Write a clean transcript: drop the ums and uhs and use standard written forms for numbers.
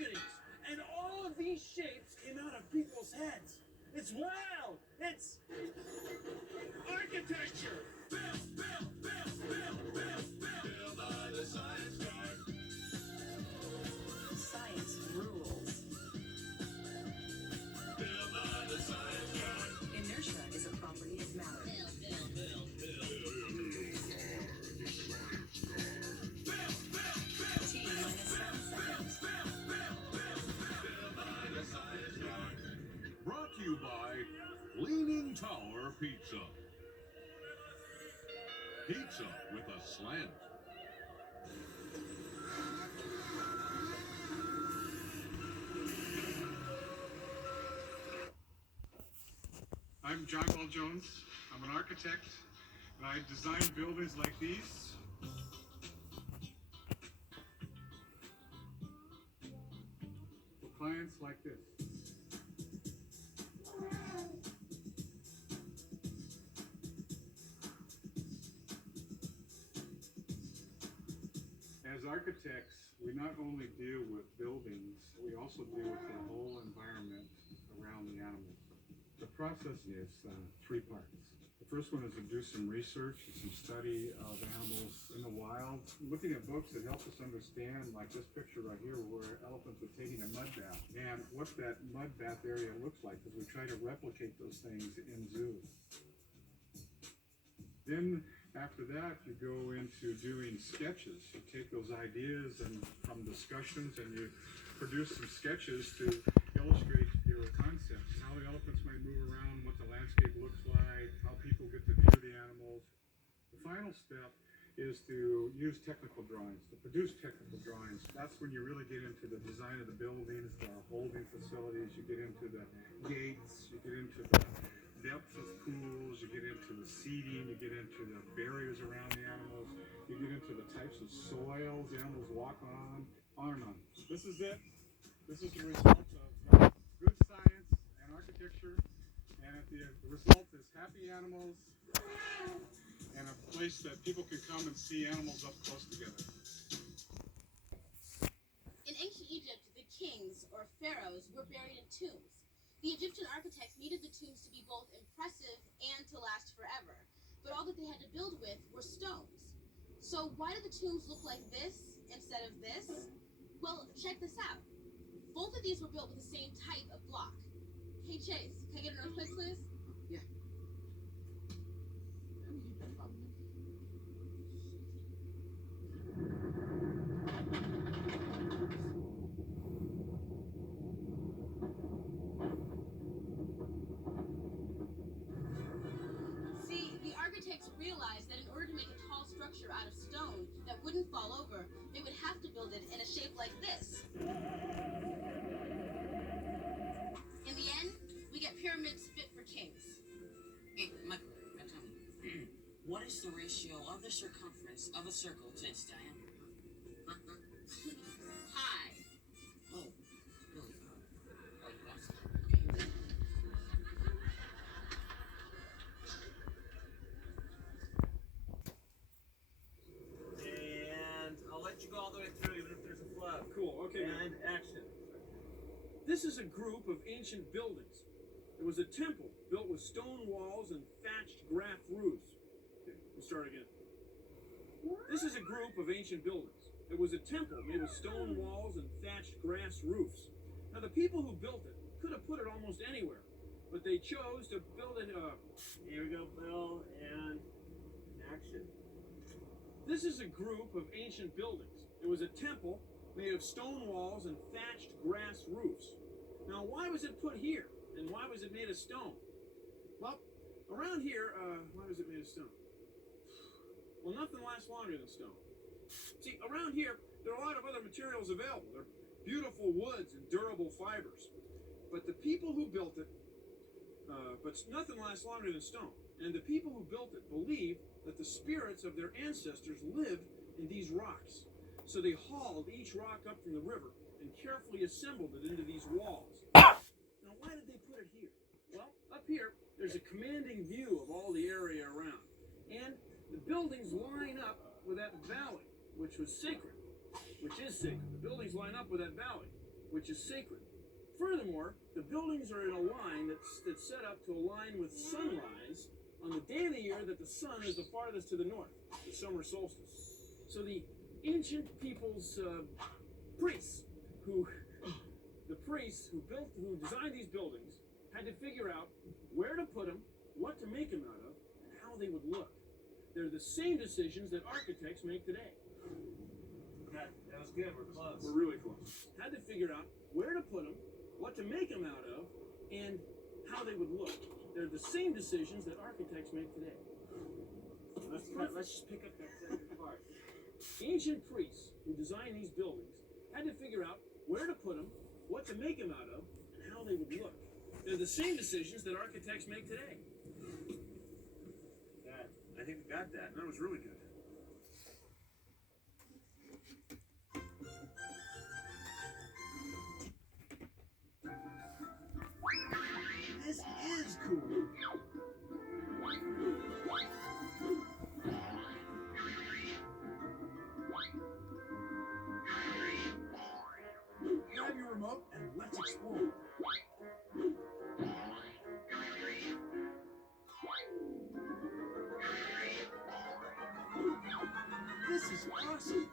balconies. And all of these shapes came out of people's heads. It's wild. It's architecture. Build by the science guy. Science rules. Build by the science guy. Inertia is a property of matter. T minus 7 seconds. Brought to you by Leaning Tower Pizza. Pizza with a slant. I'm John Ball Jones. I'm an architect, and I design buildings like these. For clients like this. As architects, we not only deal with buildings, we also deal with the whole environment around the animals. The process is three parts. The first one is to do some research, some study of animals in the wild, looking at books that help us understand, like this picture right here, where elephants are taking a mud bath, and what that mud bath area looks like, as we try to replicate those things in zoos. Then, after that, you go into doing sketches. You take those ideas and from discussions, and you produce some sketches to illustrate your concepts, how the elephants might move around, what the landscape looks like, how people get to view the animals. The final step is to use technical drawings, to produce technical drawings. That's when you really get into the design of the buildings, the holding facilities, you get into the gates, you get into the depth of pools, you get into the seating, you get into the barriers around the animals, you get into the types of soils the animals walk on and on. This is it. This is the result of good science and architecture, and the result is happy animals and a place that people can come and see animals up close together. In ancient Egypt, the kings, or pharaohs, were buried in tombs. The Egyptian architects needed the tombs to be both impressive and to last forever, but all that they had to build with were stones. So why do the tombs look like this instead of this? Well, check this out. Both of these were built with the same type of block. Hey Chase, can I get an earthquake, please? Yeah. See, the architects realized that in order to make a tall structure out of stone that wouldn't fall over, they would have to build it in a shape like this. In the end, we get pyramids fit for kings. Hey, Michael, tell me, what is the ratio of the circumference of a circle to its diameter? Pi. Oh, really? Oh, that's okay. And I'll let you go all the way through, even if there's a flub. Cool, okay. And action. This is a group of ancient buildings. It was a temple built with stone walls and thatched grass roofs. Okay, we'll start again. This is a group of ancient buildings. It was a temple made with stone walls and thatched grass roofs. Now, the people who built it could have put it almost anywhere, but they chose to build it. Here we go, Bill, and action. This is a group of ancient buildings. It was a temple made of stone walls and thatched grass roofs. Now, why was it put here? And why was it made of stone? Well, around here, why was it made of stone? Well, nothing lasts longer than stone. See, around here, there are a lot of other materials available. There are beautiful woods and durable fibers. But the people who built it, but nothing lasts longer than stone. And the people who built it believed that the spirits of their ancestors lived in these rocks. So they hauled each rock up from the river and carefully assembled it into these walls. Now, why did they put it here? Well, up here, there's a commanding view of all the area around. And the buildings line up with that valley, which was sacred, which is sacred. The buildings line up with that valley. which is sacred. Furthermore, the buildings are in a line that's set up to align with sunrise on the day of the year that the sun is the farthest to the north, the summer solstice. So the ancient people's priests who designed these buildings had to figure out where to put them, what to make them out of, and how they would look. They're the same decisions that architects make today. That was good. We're close. We're really close. Had to figure out where to put them, what to make them out of, and how they would look. They're the same decisions that architects make today. Let's just pick up that second part. Ancient priests who designed these buildings had to figure out where to put them, what to make them out of, and how they would look. They're the same decisions that architects make today. I think we got that. That was really good. This is cool. Grab your remote and let's explore. This is awesome.